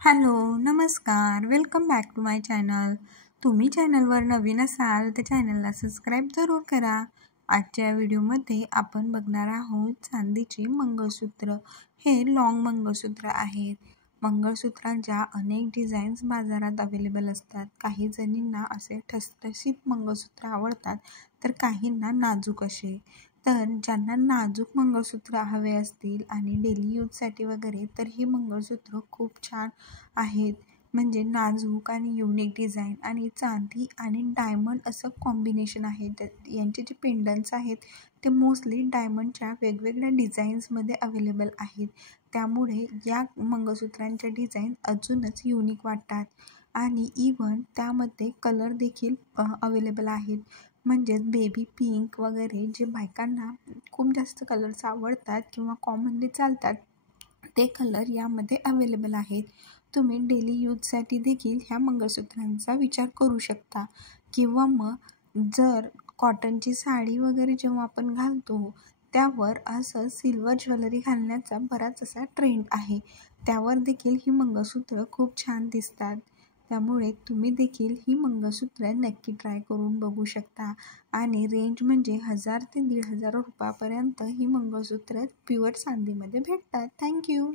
Hello, नमस्कार. Welcome back to my channel. तुम्ही चॅनलवर नवीन असाल तर चॅनलला सबस्क्राईब जरूर करा. आजच्या व्हिडिओमध्ये आपण बघणार आहोत चांदीचे मंगळसूत्र. हे लॉंग मंगळसूत्र आहेत. मंगळसूत्रांच्या अनेक डिझाईन्स बाजारात अवेलेबल असतात. काही जणींना असे ठसठशीत मंगळसूत्र आवडतात तर काहींना नाजूक असे. तर ज्यांना नाजूक मंगळसूत्र हवे असतील आणि डेली यूजसाठी वगैरे तर ही मंगळसूत्र खूप छान आहेत. म्हणजे नाजूक आणि युनिक डिझाईन आणि चांदी आणि डायमंड असं कॉम्बिनेशन आहे. यांचे जे पेंडंट्स आहेत ते मोस्टली डायमंडच्या वेगवेगळ्या डिझाईन्समध्ये अवेलेबल आहेत. त्यामुळे या मंगळसूत्रांच्या डिझाईन अजूनच युनिक वाटतात आणि इवन त्यामध्ये कलर देखील अवेलेबल आहेत. म्हणजेच बेबी पिंक वगैरे जे बायकांना खूप जास्त कलर्स आवडतात किंवा कॉमनली चालतात ते कलर यामध्ये अवेलेबल आहेत. तुम्ही डेली यूजसाठी देखील ह्या मंगळसूत्रांचा विचार करू शकता किंवा मग जर कॉटनची साडी वगैरे जेव्हा आपण घालतो त्यावर असं सिल्वर ज्वेलरी घालण्याचा बराच असा ट्रेंड आहे. त्यावर देखील ही मंगळसूत्र खूप छान दिसतात. त्यामुळे तुम्ही देखील ही मंगळसूत्र नक्की ट्राय करून बघू शकता आणि रेंज म्हणजे 1000 ते 1500 रुपयापर्यंत ही मंगळसूत्र प्युअर चांदीमध्ये भेटतात. थँक्यू.